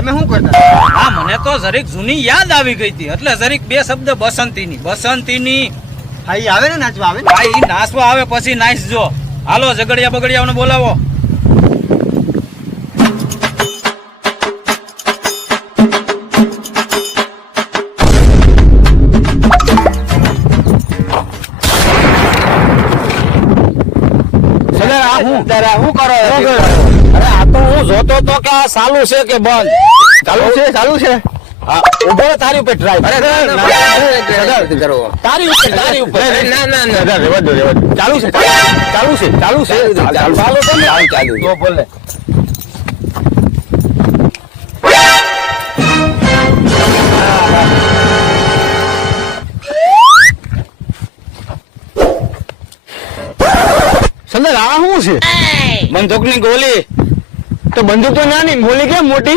તમે શું કરતા? હા મને તો જરીક જૂની યાદ આવી ગઈ હતી એટલે જરીક બે શબ્દ બસંતીની હા ઈ આવે ને નાચવા આવે ને? હા ઈ નાચવા આવે પછી નાચજો. હાલો ઝઘડિયા બગડિયાઓને બોલાવો. શું કરો? અરે આ તો હું જોતો તો કે આ ચાલુ છે કે બંધ. ચાલુ છે. હા ઉભો રહે, તારી ઉપર ડ્રાઈવ. તારી ઉપર ના રેવા દો. ચાલુ છે તો બોલે. સંદર આ શું છે? બંદૂકની ગોલી. તો બંદૂક તો નાની, ગોલી કેમ મોટી?